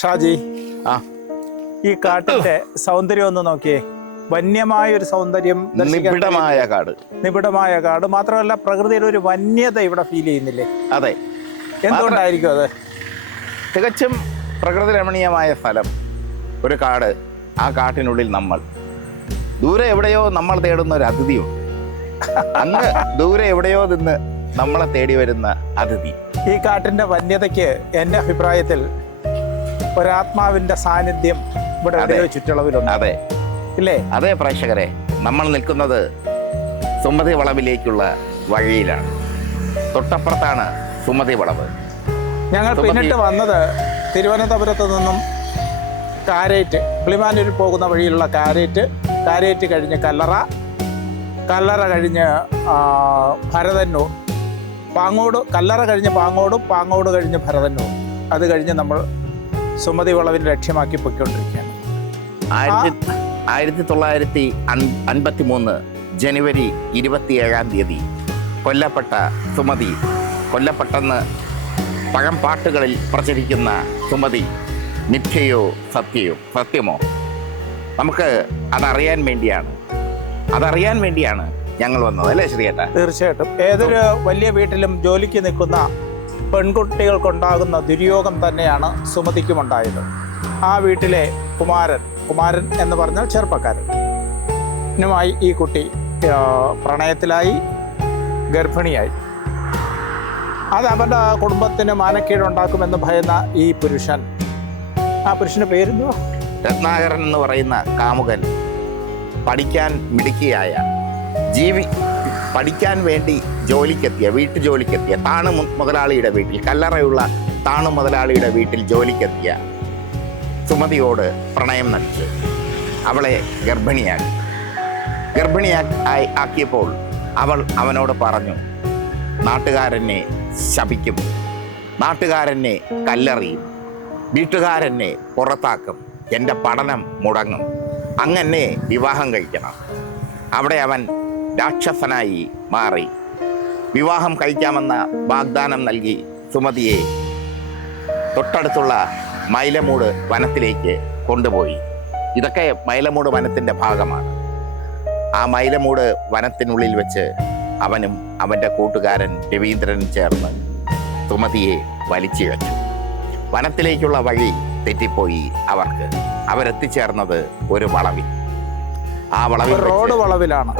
ഷാജി, ആ ഈ കാട്ടിന്റെ സൗന്ദര്യം ഒന്ന് നോക്കിയേ. വന്യമായ ഒരു സൗന്ദര്യം, നിബിഡമായ കാട്. നിബിഡമായ കാട് മാത്രമല്ല, പ്രകൃതിയുടെ ഒരു വന്യത ഇവിടെ ഫീൽ ചെയ്യുന്നില്ലേ? അതെ. എന്തുകൊണ്ടായിരിക്കും അത്? തികച്ചും പ്രകൃതി രമണീയമായ സ്ഥലം, ഒരു കാട്. ആ കാട്ടിനുള്ളിൽ നമ്മൾ ദൂരെ എവിടെയോ നമ്മൾ തേടുന്ന ഒരു അതിഥിയുണ്ട്. അന്ന് ദൂരെ എവിടെയോ നിന്ന് നമ്മളെ തേടി വരുന്ന അതിഥി. ഈ കാട്ടിന്റെ വന്യതയ്ക്ക് എൻ്റെ അഭിപ്രായത്തിൽ ഒരാത്മാവിന്റെ സാന്നിധ്യം ഇവിടെ എവിടെയോ ചുറ്റളവിലുണ്ട്. അതെ ഇല്ലേ? അതെ പ്രേക്ഷകരെ, നമ്മൾ നിൽക്കുന്നത് സുമതി വളവിലേക്കുള്ള വഴിയിലാണ്. തൊട്ടപ്പുറത്താണ് സുമതി വളവ്. ഞങ്ങൾ പിന്നിട്ട് വന്നത് തിരുവനന്തപുരത്ത് നിന്നും കാരേറ്റ്, കിളിമാനൂരിൽ പോകുന്ന വഴിയിലുള്ള കാരേറ്റ് കഴിഞ്ഞ് കല്ലറ കഴിഞ്ഞ് ഭരതന്നൂർ, കല്ലറ കഴിഞ്ഞ് പാങ്ങോട് കഴിഞ്ഞ് ഭരതന്നൂർ, അത് കഴിഞ്ഞ് നമ്മൾ സുമതി വളവിന് ലക്ഷ്യമാക്കി പൊയ്ക്കൊണ്ടിരിക്കുകയാണ്. 1953 ജനുവരി 27-ാം തീയതി കൊല്ലപ്പെട്ട സുമതി, കൊല്ലപ്പെട്ടെന്ന് പഴംപാട്ടുകളിൽ പ്രചരിക്കുന്ന സുമതി മിഥ്യയോ സത്യമോ? നമുക്ക് അതറിയാൻ വേണ്ടിയാണ് ഞങ്ങൾ വന്നത്, അല്ലേ ശ്രീയേട്ടാ? തീർച്ചയായിട്ടും. ഏതൊരു വലിയ വീട്ടിലും ജോലിക്ക് നിൽക്കുന്ന പെൺകുട്ടികൾക്കുണ്ടാകുന്ന ദുര്യോഗം തന്നെയാണ് സുമതിക്കുമുണ്ടായത്. ആ വീട്ടിലെ കുമാരൻ എന്ന് പറഞ്ഞാൽ ചെറുപ്പക്കാരനുമായി ഈ കുട്ടി പ്രണയത്തിലായി, ഗർഭിണിയായി. അത് അവൻ്റെ കുടുംബത്തിന് മാനക്കേടുണ്ടാക്കുമെന്ന് ഭയന്ന ഈ പുരുഷൻ, ആ പുരുഷൻ്റെ പേരെന്തുവാ? രത്നാകരൻ എന്ന് പറയുന്ന കാമുകൻ, പഠിക്കാൻ മിടുക്കിയായ, പഠിക്കാൻ വേണ്ടി വീട്ടുജോലിക്കെത്തിയ താണു മുതലാളിയുടെ വീട്ടിൽ, കല്ലറയുള്ള താണു മുതലാളിയുടെ വീട്ടിൽ ജോലിക്കെത്തിയ സുമതിയോട് പ്രണയം നടിച്ച് അവളെ ഗർഭിണിയാക്കിയപ്പോൾ അവനോട് പറഞ്ഞു, നാട്ടുകാരനെ ശപിക്കും, നാട്ടുകാരനെ കല്ലെറിയും, വീട്ടുകാരനെ പുറത്താക്കും, എൻ്റെ പഠനം മുടങ്ങും, അങ്ങനെ വിവാഹം കഴിക്കണം. അവിടെ അവൻ രാക്ഷസനായി മാറി. വിവാഹം കഴിക്കാമെന്ന വാഗ്ദാനം നൽകി സുമതിയെ തൊട്ടടുത്തുള്ള മൈലമൂട് വനത്തിലേക്ക് കൊണ്ടുപോയി. ഇതൊക്കെ മൈലമൂട് വനത്തിൻ്റെ ഭാഗമാണ്. ആ മൈലമൂട് വനത്തിനുള്ളിൽ വെച്ച് അവനും അവൻ്റെ കൂട്ടുകാരൻ രവീന്ദ്രനും ചേർന്ന് സുമതിയെ വലിച്ചിഴച്ചു. വനത്തിലേക്കുള്ള വഴി തെറ്റിപ്പോയി അവരെത്തിച്ചേർന്നത് ഒരു വളവിൽ. ആ വളവിൽ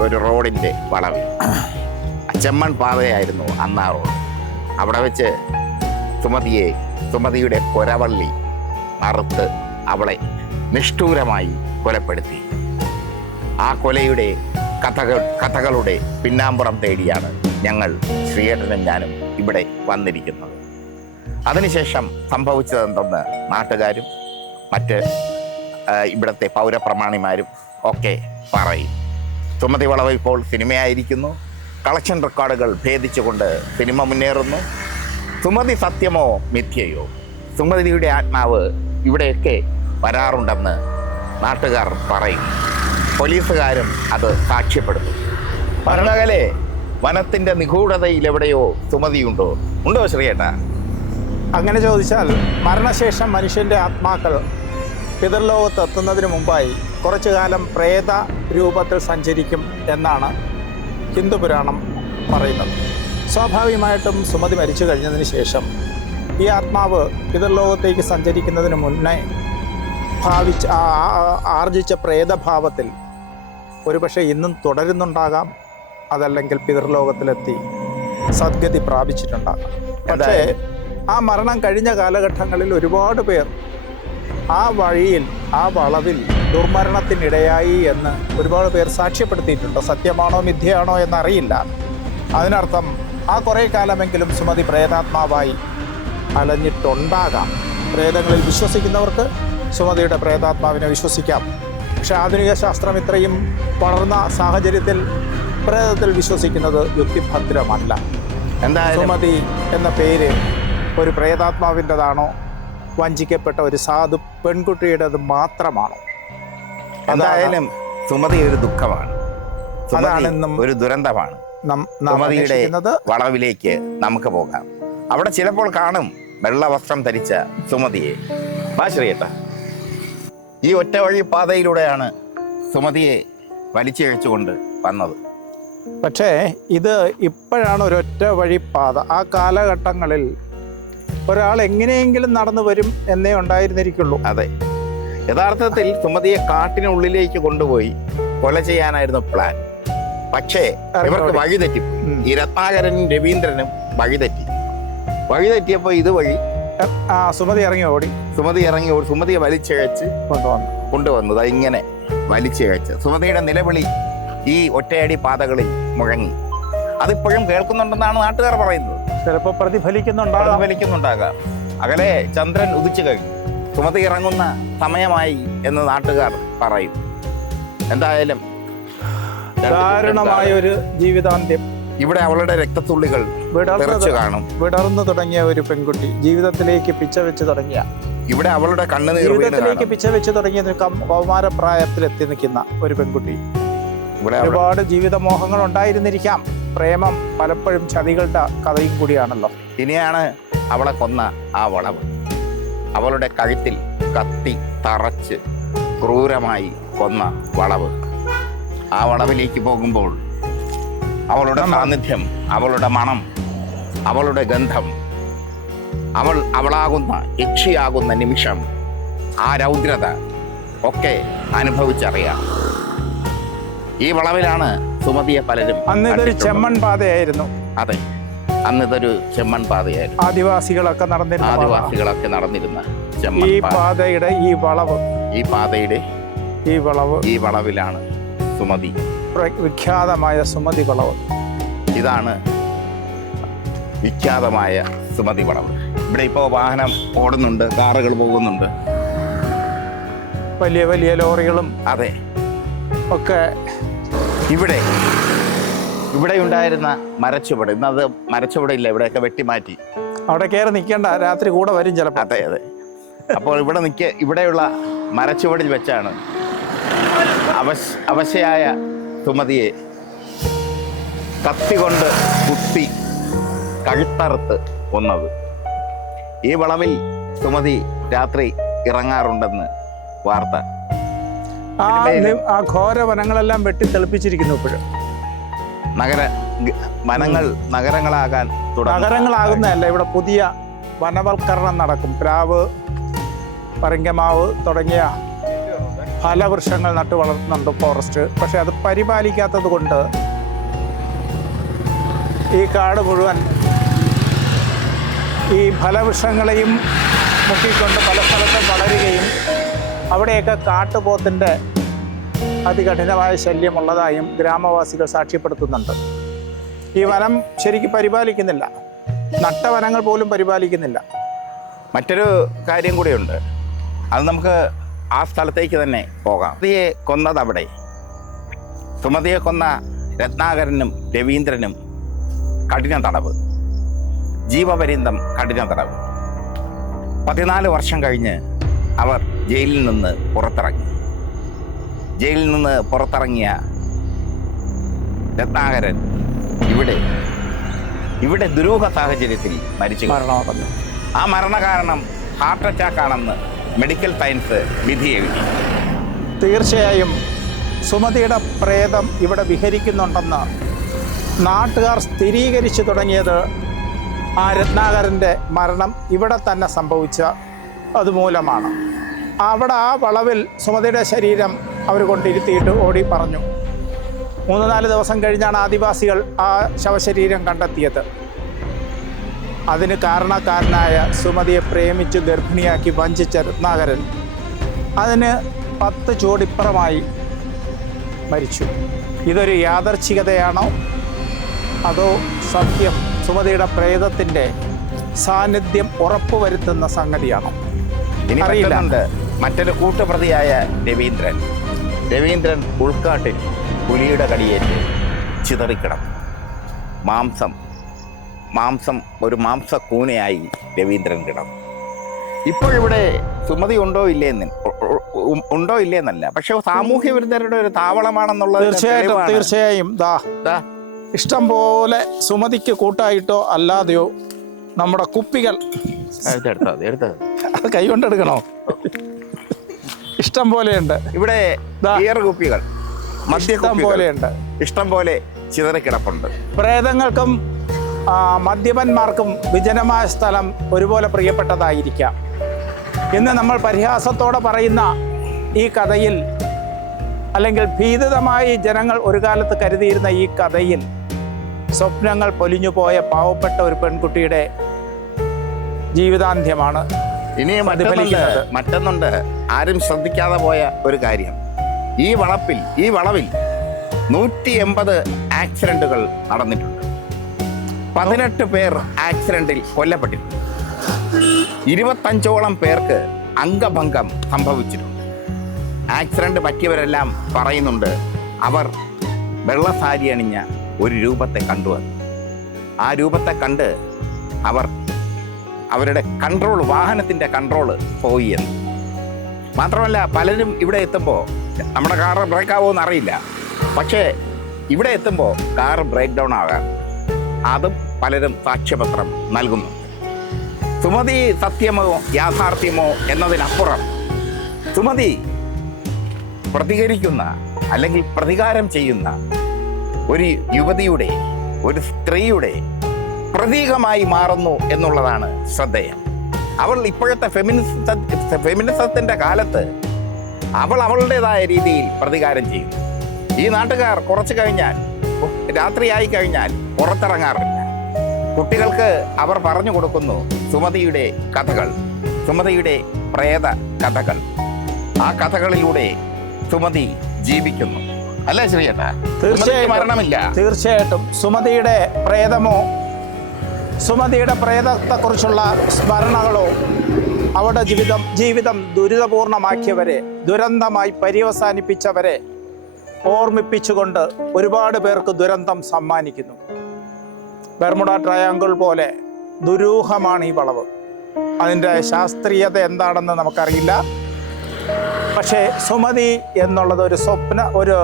ഒരു റോഡിൻ്റെ വളവിൽ, ചെമ്മൺ പാതയായിരുന്നു അന്ന് ആ റോഡ്. അവിടെ വെച്ച് സുമതിയുടെ കൊരവള്ളി അറുത്ത് അവളെ നിഷ്ഠൂരമായി കൊലപ്പെടുത്തി. ആ കൊലയുടെ കഥകളുടെ പിന്നാമ്പുറം തേടിയാണ് ഞങ്ങൾ, ശ്രീയേട്ടനും ഞാനും, ഇവിടെ വന്നിരിക്കുന്നത്. അതിനുശേഷം സംഭവിച്ചതെന്തെന്ന് നാട്ടുകാരും മറ്റ് ഇവിടുത്തെ പൗരപ്രമാണിമാരും ഒക്കെ പറയും. സുമതി വളവ് ഇപ്പോൾ സിനിമയായിരിക്കുന്നു. കളക്ഷൻ റെക്കോർഡുകൾ ഭേദിച്ചുകൊണ്ട് സിനിമ മുന്നേറുന്നു. സുമതി സത്യമോ മിഥ്യയോ? സുമതിയുടെ ആത്മാവ് ഇവിടെയൊക്കെ വരാറുണ്ടെന്ന് നാട്ടുകാർ പറയും. പോലീസുകാരും അത് സാക്ഷ്യപ്പെടുത്തും. ഭരണകലെ വനത്തിൻ്റെ നിഗൂഢതയിൽ എവിടെയോ സുമതിയുണ്ടോ ശ്രീയേട്ടാ? അങ്ങനെ ചോദിച്ചാൽ, മരണശേഷം മനുഷ്യൻ്റെ ആത്മാക്കൾ പിതൃലോകത്ത് എത്തുന്നതിന് മുമ്പായി കുറച്ചു കാലം പ്രേത രൂപത്തിൽ സഞ്ചരിക്കും എന്നാണ് ഹിന്ദു പുരാണം പറയുന്നത്. സ്വാഭാവികമായിട്ടും സുമതി മരിച്ചു കഴിഞ്ഞതിന് ശേഷം ഈ ആത്മാവ് പിതൃലോകത്തേക്ക് സഞ്ചരിക്കുന്നതിന് മുന്നേ ആർജിച്ച പ്രേതഭാവത്തിൽ ഒരുപക്ഷെ ഇന്നും തുടരുന്നുണ്ടാകാം. അതല്ലെങ്കിൽ പിതൃലോകത്തിലെത്തി സദ്ഗതി പ്രാപിച്ചിട്ടുണ്ടാകാം. പക്ഷേ ആ മരണം കഴിഞ്ഞ കാലഘട്ടങ്ങളിൽ ഒരുപാട് പേർ ആ വഴിയിൽ, ആ വളവിൽ ദുർമരണത്തിനിടയായി എന്ന് ഒരുപാട് പേർ സാക്ഷ്യപ്പെടുത്തിയിട്ടുണ്ട്. സത്യമാണോ മിഥ്യയാണോ എന്നറിയില്ല. അതിനർത്ഥം ആ കുറേ കാലമെങ്കിലും സുമതി പ്രേതാത്മാവായി അലഞ്ഞിട്ടുണ്ടാകാം. പ്രേതങ്ങളിൽ വിശ്വസിക്കുന്നവർക്ക് സുമതിയുടെ പ്രേതാത്മാവിനെ വിശ്വസിക്കാം. പക്ഷെ ആധുനിക ശാസ്ത്രം ഇത്രയും വളർന്ന സാഹചര്യത്തിൽ പ്രേതത്തിൽ വിശ്വസിക്കുന്നത് യുക്തിഭദ്രമല്ല. എന്തായാലും സുമതി എന്ന പേര് ഒരു പ്രേതാത്മാവിൻ്റെതാണോ, വഞ്ചിക്കപ്പെട്ട ഒരു സാധു പെൺകുട്ടിയുടേത് മാത്രമാണോ? എന്തായാലും സുമതി ഒരു ദുഃഖമാണ്, അതാണെന്നും ഒരു ദുരന്തമാണ്. സുമതിയുടെ വളവിലേക്ക് നമുക്ക് പോകാം. അവിടെ ചിലപ്പോൾ കാണും വെള്ള വസ്ത്രം ധരിച്ച സുമതിയെ. വാ ശ്രീയേട്ടാ. ഈ ഒറ്റ വഴി പാതയിലൂടെയാണ് സുമതിയെ വലിച്ചിഴച്ചുകൊണ്ട് വന്നത്. പക്ഷേ ഇത് ഇപ്പോഴാണ് ഒരൊറ്റ വഴി പാത. ആ കാലഘട്ടങ്ങളിൽ ഒരാൾ എങ്ങനെയെങ്കിലും നടന്നു വരും എന്നേ ഉണ്ടായിരുന്നിരിക്കുള്ളൂ. അതെ, യഥാർത്ഥത്തിൽ സുമതിയെ കാട്ടിനുള്ളിലേക്ക് കൊണ്ടുപോയി കൊല ചെയ്യാനായിരുന്നു പ്ലാൻ. പക്ഷേ ഇവർക്ക് വഴിതെറ്റി. ഈ രത്നാകരനും രവീന്ദ്രനും വഴിതെറ്റിയപ്പോൾ ഇതുവഴി സുമതി ഇറങ്ങി ഓടി. സുമതിയെ വലിച്ചിഴച്ച് കൊണ്ടുവന്നത്. ഇങ്ങനെ വലിച്ചിഴച്ച് സുമതിയുടെ നിലവിളി ഈ ഒറ്റയടി പാതകളിൽ മുഴങ്ങി. അതിപ്പോഴും കേൾക്കുന്നുണ്ടെന്നാണ് നാട്ടുകാർ പറയുന്നത്. ചിലപ്പോൾ പ്രതിഫലിക്കുന്നുണ്ടാകാം. അകലെ ചന്ദ്രൻ ഉദിച്ചു കഴിഞ്ഞു, സുമതി ഇറങ്ങുന്ന സമയമായി എന്ന് നാട്ടുകാർ പറയും. എന്തായാലും ദാരുണമായ ഒരു ജീവിതാന്ത്യം. ഇവിടെ അവളുടെ രക്തത്തുള്ളികൾ കാണും. വിടർന്നു തുടങ്ങിയ ഒരു പെൺകുട്ടി ജീവിതത്തിലേക്ക് പിച്ച വെച്ച് തുടങ്ങിയ, ഇവിടെ അവളുടെ ജീവിതത്തിലേക്ക് പിച്ച വെച്ച് തുടങ്ങിയ കൗമാരപ്രായത്തിൽ എത്തി നിൽക്കുന്ന ഒരു പെൺകുട്ടി. ഒരുപാട് ജീവിതമോഹങ്ങൾ ഉണ്ടായിരുന്നിരിക്കാം. പ്രേമം പലപ്പോഴും ചതികളുടെ കഥയും കൂടിയാണല്ലോ. ഇനിയാണ് അവളെ കൊന്ന ആ വളവ്. അവളുടെ കഴുത്തിൽ കത്തി തറച്ച് ക്രൂരമായി കൊന്ന വളവ്. ആ വളവിലേക്ക് പോകുമ്പോൾ അവളുടെ സാന്നിധ്യം, അവളുടെ മണം, അവളുടെ ഗന്ധം, അവളാകുന്ന യക്ഷിയാകുന്ന നിമിഷം, ആ രൗദ്രത ഒക്കെ അനുഭവിച്ചറിയാം. ഈ വളവിലാണ് സുമതിയെ പലരും. അന്നിതൊരു ചെമ്മൺ പാതയായിരുന്നു. അതെ, അന്നിതൊരു ചെമ്മൺ പാതയായിരുന്നു. ആദിവാസികളൊക്കെ നടന്നിരുന്ന ഈ പാതയുടെ ഈ വളവിലാണ് സുമതി, വിഖ്യാതമായ സുമതി വളവ്. ഇതാണ് വിഖ്യാതമായ സുമതി വളവ്. ഇവിടെ ഇപ്പോൾ വാഹനം ഓടുന്നുണ്ട്, കാറുകൾ പോകുന്നുണ്ട്, വലിയ വലിയ ലോറികളും. അതെ, ഒക്കെ ഇവിടെ ഉണ്ടായിരുന്ന മരച്ചുവട്, ഇന്നത് മരച്ചുവടില്ല, ഇവിടെയൊക്കെ വെട്ടിമാറ്റി. അവിടെ കയറി നിൽക്കേണ്ട, രാത്രി കൂടെ വരും ചിലപ്പോൾ. അതെ. അപ്പോൾ ഇവിടെയുള്ള മരച്ചുവടിൽ വെച്ചാണ് അവശയായ സുമതിയെ കത്തി കൊണ്ട് കുത്തി കഴുത്തറുത്ത് കൊന്നത്. ഈ വളവിൽ സുമതി രാത്രി ഇറങ്ങാറുണ്ടെന്ന് വാർത്ത. ആ ഘോര വനങ്ങളെല്ലാം വെട്ടി തെളിപ്പിച്ചിരിക്കുന്നു. ഇപ്പോഴും നഗരങ്ങളാകാൻ നഗരങ്ങളാകുന്നതല്ല, ഇവിടെ പുതിയ വനവൽക്കരണം നടക്കും. പ്ലാവ്, പറങ്കമാവ് തുടങ്ങിയ ഫലവൃക്ഷങ്ങൾ നട്ടു വളർത്തുന്നുണ്ട് ഫോറസ്റ്റ്. പക്ഷെ അത് പരിപാലിക്കാത്തത് കൊണ്ട് ഈ കാട് മുഴുവൻ ഈ ഫലവൃക്ഷങ്ങളെയും മുക്കിക്കൊണ്ട് പല സ്ഥലത്തും വളരുകയും അവിടെയൊക്കെ കാട്ടുപോത്തിൻ്റെ അതികഠിനമായ ശല്യമുള്ളതായും ഗ്രാമവാസികൾ സാക്ഷ്യപ്പെടുത്തുന്നുണ്ട്. ഈ വനം ശരിക്കും പരിപാലിക്കുന്നില്ല, നട്ട വനങ്ങൾ പോലും പരിപാലിക്കുന്നില്ല. മറ്റൊരു കാര്യം കൂടിയുണ്ട്, അത് നമുക്ക് ആ സ്ഥലത്തേക്ക് തന്നെ പോകാം. സുമതിയെ കൊന്നത് അവിടെ. സുമതിയെ കൊന്ന രത്നാകരനും രവീന്ദ്രനും കഠിന തടവ്, ജീവപര്യന്തം കഠിന തടവ്. 14 വർഷം കഴിഞ്ഞ് അവർ ജയിലിൽ നിന്ന് പുറത്തിറങ്ങിയ രത്നാകരൻ ഇവിടെ ദുരൂഹ സാഹചര്യത്തിൽ മരിച്ചു. ആ മരണകാരണം ഹാർട്ട് അറ്റാക്ക് ആണെന്ന് മെഡിക്കൽ സയൻസ് വിധി എഴുതി. തീർച്ചയായും സുമതിയുടെ പ്രേതം ഇവിടെ വിഹരിക്കുന്നുണ്ടെന്ന് നാട്ടുകാർ സ്ഥിരീകരിച്ചു തുടങ്ങിയത് ആ രത്നാകരൻ്റെ മരണം ഇവിടെ തന്നെ സംഭവിച്ച അതുമൂലമാണ്. അവിടെ ആ വളവിൽ സുമതിയുടെ ശരീരം അവർ കൊണ്ടിരുത്തിയിട്ട് ഓടി പറഞ്ഞു. 3-4 ദിവസം കഴിഞ്ഞാണ് ആദിവാസികൾ ആ ശവശരീരം കണ്ടെത്തിയത്. അതിന് കാരണക്കാരനായ സുമതിയെ പ്രേമിച്ച് ഗർഭിണിയാക്കി വഞ്ചിച്ച രത്നാകരൻ അതിന് 10 ചുവടിപ്പുറമായി മരിച്ചു. ഇതൊരു യാദർച്ഛികതയാണോ അതോ സത്യം സുമതിയുടെ പ്രേതത്തിൻ്റെ സാന്നിധ്യം ഉറപ്പുവരുത്തുന്ന സംഗതിയാണോ? അറിയില്ല. മറ്റൊരു കൂട്ടുപ്രതിയായ രവീന്ദ്രൻ ഉൾക്കാട്ടിൽ പുലിയുടെ കടിയേറ്റ് ചിതറിക്കിടന്നു. മാംസം ഒരു മാംസക്കൂനയായി രവീന്ദ്രൻ കിടന്നു. ഇപ്പോഴിവിടെ സുമതി ഉണ്ടോ ഇല്ലേന്നല്ല, പക്ഷെ സാമൂഹ്യ വിരുദ്ധരുടെ ഒരു താവളമാണെന്നുള്ളത് തീർച്ചയായും ഇഷ്ടം പോലെ സുമതിക്ക് കൂട്ടായിട്ടോ അല്ലാതെയോ നമ്മുടെ കുപ്പികൾ അത് കൈ കൊണ്ടെടുക്കണോ? ഇഷ്ടം പോലെയുണ്ട് ഇവിടെ ബിയർ കുപ്പികൾ, ഇഷ്ടം മദ്യക്കുപ്പികൾ പോലെയുണ്ട്. ഇഷ്ടം പോലെ ചിതറിക്കിടപ്പുണ്ട്. പ്രേതങ്ങൾക്കും മദ്യപന്മാർക്കും വിജനമായ സ്ഥലം ഒരുപോലെ പ്രിയപ്പെട്ടതായിരിക്കാം. ഇന്ന് നമ്മൾ പരിഹാസത്തോടെ പറയുന്ന ഈ കഥയിൽ, അല്ലെങ്കിൽ ഭീതിതമായി ജനങ്ങൾ ഒരു കാലത്ത് കരുതിയിരുന്ന ഈ കഥയിൽ, സ്വപ്നങ്ങൾ പൊലിഞ്ഞുപോയ പാവപ്പെട്ട ഒരു പെൺകുട്ടിയുടെ ജീവിതാന്ത്യമാണ് ഇനിയും മറ്റൊന്നുണ്ട്, ആരും ശ്രദ്ധിക്കാതെ പോയ ഒരു കാര്യം. ഈ വളവിൽ 180 ആക്സിഡന്റുകൾ നടന്നിട്ടുണ്ട്. 18 പേർ ആക്സിഡന്റിൽ കൊല്ലപ്പെട്ടിട്ടുണ്ട്. 25ഓളം പേർക്ക് അംഗഭംഗം സംഭവിച്ചിട്ടുണ്ട്. ആക്സിഡന്റ് പറ്റിയവരെല്ലാം പറയുന്നുണ്ട് അവർ വെള്ളസാരി അണിഞ്ഞ ഒരു രൂപത്തെ കണ്ടുവന്നു. ആ രൂപത്തെ കണ്ട് അവരുടെ വാഹനത്തിൻ്റെ കൺട്രോള് പോയി എന്ന്. മാത്രമല്ല, പലരും ഇവിടെ എത്തുമ്പോൾ നമ്മുടെ കാറ് ബ്രേക്ക് ആവുമെന്ന് അറിയില്ല, പക്ഷേ ഇവിടെ എത്തുമ്പോൾ കാറ് ബ്രേക്ക് ഡൗൺ ആകാം. അതും പലരും സാക്ഷ്യപത്രം നൽകുന്നു. സുമതി സത്യമോ യാഥാർത്ഥ്യമോ എന്നതിനപ്പുറം സുമതി പ്രതികരിക്കുന്ന അല്ലെങ്കിൽ പ്രതികാരം ചെയ്യുന്ന ഒരു യുവതിയുടെ, ഒരു സ്ത്രീയുടെ പ്രതീകമായി മാറുന്നു എന്നുള്ളതാണ് ശ്രദ്ധേയം. അവൾ ഇപ്പോഴത്തെ ഫെമിനിസത്തിന്റെ കാലത്ത് അവളുടേതായ രീതിയിൽ പ്രതികാരം ചെയ്യും. ഈ നാട്ടുകാർ കുറച്ച് കഴിഞ്ഞാൽ, രാത്രിയായി കഴിഞ്ഞാൽ പുറത്തിറങ്ങാറില്ല. കുട്ടികൾക്ക് അവർ പറഞ്ഞു കൊടുക്കുന്നു സുമതിയുടെ കഥകൾ, സുമതിയുടെ പ്രേത കഥകൾ. ആ കഥകളിലൂടെ സുമതി ജീവിക്കുന്നു. അല്ലേ ശ്രീയേട്ടാ? തീർച്ചയായും മരണമില്ല. തീർച്ചയായിട്ടും സുമതിയുടെ പ്രേതമോ, സുമതിയുടെ പ്രേതത്തെക്കുറിച്ചുള്ള സ്മരണകളോ, അവരുടെ ജീവിതം ദുരിതപൂർണമാക്കിയവരെ, ദുരന്തമായി പര്യവസാനിപ്പിച്ചവരെ ഓർമ്മിപ്പിച്ചുകൊണ്ട് ഒരുപാട് പേർക്ക് ദുരന്തം സമ്മാനിക്കുന്നു. ബെർമുഡ ട്രയാങ്കിൾ പോലെ ദുരൂഹമാണ് ഈ വളവ്. അതിൻ്റെ ശാസ്ത്രീയത എന്താണെന്ന് നമുക്കറിയില്ല. പക്ഷേ സുമതി എന്നുള്ളത് ഒരു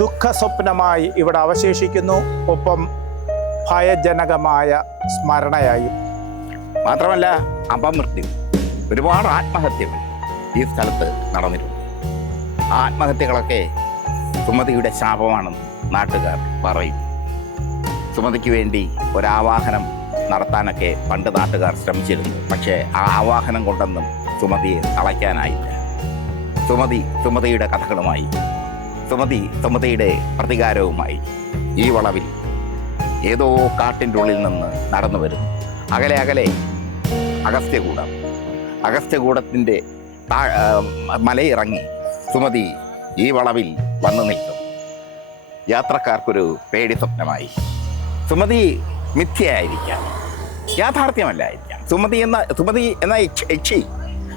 ദുഃഖ സ്വപ്നമായി ഇവിടെ അവശേഷിക്കുന്നു. ഒപ്പം ഭയജനകമായ സ്മരണയായും. മാത്രമല്ല, അപമൃത്യു, ഒരുപാട് ആത്മഹത്യകൾ ഈ സ്ഥലത്ത് നടന്നിട്ടുണ്ട്. ആ ആത്മഹത്യകളൊക്കെ സുമതിയുടെ ശാപമാണെന്ന് നാട്ടുകാർ പറയും. സുമതിക്ക് വേണ്ടി ഒരാവാഹനം നടത്താനൊക്കെ പണ്ട് നാട്ടുകാർ ശ്രമിച്ചിരുന്നു. പക്ഷേ ആ ആവാഹനം കൊണ്ടൊന്നും സുമതിയെ തളയ്ക്കാനായില്ല. സുമതിയുടെ കഥകളുമായി, സുമതിയുടെ പ്രതികാരവുമായി ഈ വളവിൽ ഏതോ കാട്ടിൻ്റെ ഉള്ളിൽ നിന്ന് നടന്നു വരുന്നു. അകലെ അഗസ്ത്യകൂടത്തിൻ്റെ മലയിറങ്ങി സുമതി ഈ വളവിൽ വന്നു നിൽക്കും. യാത്രക്കാർക്കൊരു പേടി സ്വപ്നമായി. സുമതി മിഥ്യയായിരിക്കാം, യാഥാർത്ഥ്യമല്ലായിരിക്കാം. സുമതി എന്ന യക്ഷി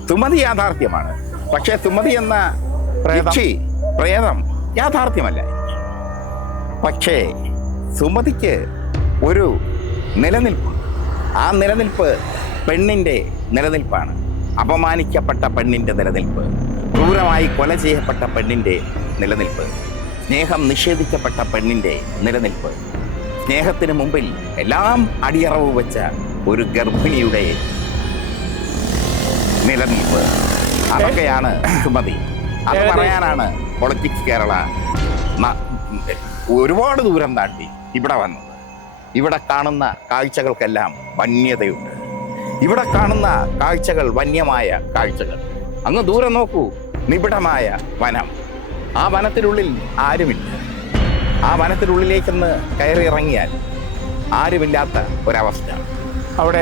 സുമതി യാഥാർത്ഥ്യമാണ്. പക്ഷേ സുമതി എന്ന യക്ഷി, പ്രേതം യാഥാർത്ഥ്യമല്ലായിരിക്കാം. പക്ഷേ സുമതിക്ക് ഒരു നിലനിൽപ്പുണ്ട്. ആ നിലനിൽപ്പ് പെണ്ണിൻ്റെ നിലനിൽപ്പാണ്. അപമാനിക്കപ്പെട്ട പെണ്ണിൻ്റെ നിലനിൽപ്പ്, ക്രൂരമായി കൊല ചെയ്യപ്പെട്ട പെണ്ണിൻ്റെ നിലനിൽപ്പ്, സ്നേഹം നിഷേധിക്കപ്പെട്ട പെണ്ണിൻ്റെ നിലനിൽപ്പ്, സ്നേഹത്തിന് മുമ്പിൽ എല്ലാം അടിയറവ് വെച്ച ഒരു ഗർഭിണിയുടെ നിലനിൽപ്പ്. അതൊക്കെയാണ് സുമതി. അത് പറയാനാണ് പൊളിറ്റിക്സ് കേരള ഒരുപാട് ദൂരം താണ്ടി ഇവിടെ വന്നത്. ഇവിടെ കാണുന്ന കാഴ്ചകൾക്കെല്ലാം വന്യതയുണ്ട്. ഇവിടെ കാണുന്ന കാഴ്ചകൾ വന്യമായ കാഴ്ചകൾ. അങ്ങ് ദൂരെ നോക്കൂ, നിബിഡമായ വനം. ആ വനത്തിനുള്ളിൽ ആരുമില്ല. ആ വനത്തിനുള്ളിലേക്കൊന്ന് കയറി ഇറങ്ങിയാൽ ആരുമില്ലാത്ത ഒരവസ്ഥ. അവിടെ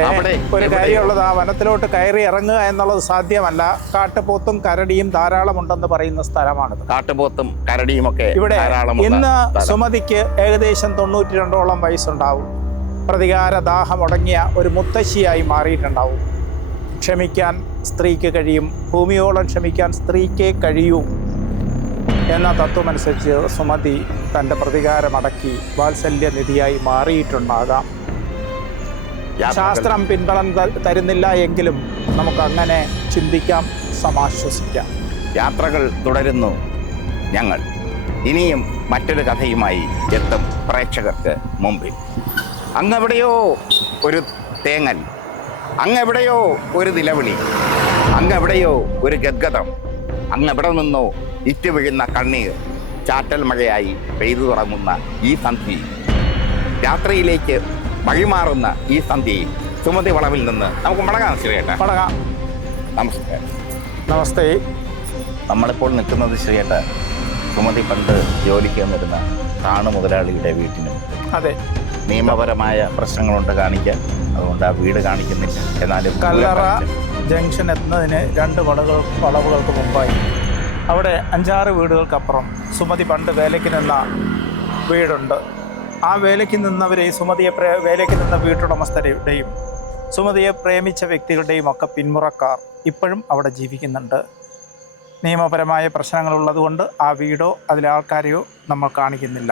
ഒരു കാര്യമുള്ളത്, ആ വനത്തിലോട്ട് കയറി ഇറങ്ങുക എന്നുള്ളത് സാധ്യമല്ല. കാട്ടുപോത്തും കരടിയും ധാരാളം ഉണ്ടെന്ന് പറയുന്ന സ്ഥലമാണിത്. കാട്ടുപോത്തും കരടിയും ഒക്കെ ഇവിടെ ഇന്ന് സുമതിക്ക് ഏകദേശം 92ഓളം വയസ്സുണ്ടാവും. പ്രതികാര ദാഹമടങ്ങിയ ഒരു മുത്തശ്ശിയായി മാറിയിട്ടുണ്ടാവും. ക്ഷമിക്കാൻ സ്ത്രീക്ക് കഴിയും, ഭൂമിയോളം ക്ഷമിക്കാൻ സ്ത്രീക്കേ കഴിയൂ എന്ന തത്വമനുസരിച്ച് സുമതി തൻ്റെ പ്രതികാരമടക്കി വാത്സല്യനിധിയായി മാറിയിട്ടുണ്ടാകാം. ശാസ്ത്രം പിന്തുണ തരുന്നില്ല എങ്കിലും നമുക്കങ്ങനെ ചിന്തിക്കാം, സമാശ്വസിക്കാം. യാത്രകൾ തുടരുന്നു ഞങ്ങൾ. ഇനിയും മറ്റൊരു കഥയുമായി എത്തും പ്രേക്ഷകർക്ക് മുമ്പിൽ. അങ്ങെവിടെയോ ഒരു തേങ്ങൽ, അങ്ങെവിടെയോ ഒരു നിലവിളി. അങ്ങെവിടെയോ ഒരു ഗദ്ഗതം, അങ്ങെവിടെ നിന്നോ ഇറ്റ് വീഴുന്ന കണ്ണീർ, ചാറ്റൽ മഴയായി പെയ്തു തുടങ്ങുന്ന ഈ സന്ധ്യയിൽ, രാത്രിയിലേക്ക് വഴിമാറുന്ന ഈ സന്ധ്യയിൽ സുമതി വളവിൽ നിന്ന് നമുക്ക് മടങ്ങാം ശ്രീയേട്ട. മടങ്ങാം. നമസ്കാരം. നമസ്തേ. നമ്മളിപ്പോൾ നിൽക്കുന്നത് ശ്രീയേട്ട സുമതി പണ്ട് ജോലിക്ക് വന്നിരുന്ന കാണു മുതലാളിയുടെ വീട്ടിനും. അതെ, നിയമപരമായ പ്രശ്നങ്ങളുണ്ട് കാണിക്കാൻ, അതുകൊണ്ട് ആ വീട് കാണിക്കുന്നില്ല. എന്നാലും കല്ലറ ജംഗ്ഷൻ എത്തുന്നതിന് 2 വളവുകൾക്ക് മുമ്പായി അവിടെ 5-6 വീടുകൾക്കപ്പുറം സുമതി പണ്ട് വേലയ്ക്ക് നിന്ന വീടുണ്ട്. ആ വേലയ്ക്ക് നിന്നവരെ വേലയ്ക്ക് നിന്ന വീട്ടുടമസ്ഥരുടെയും സുമതിയെ പ്രേമിച്ച വ്യക്തികളുടെയും ഒക്കെ പിന്മുറക്കാർ ഇപ്പോഴും അവിടെ ജീവിക്കുന്നുണ്ട്. നിയമപരമായ പ്രശ്നങ്ങളുള്ളതുകൊണ്ട് ആ വീടോ അതിലെ ആൾക്കാരെയോ നമ്മൾ കാണിക്കുന്നില്ല.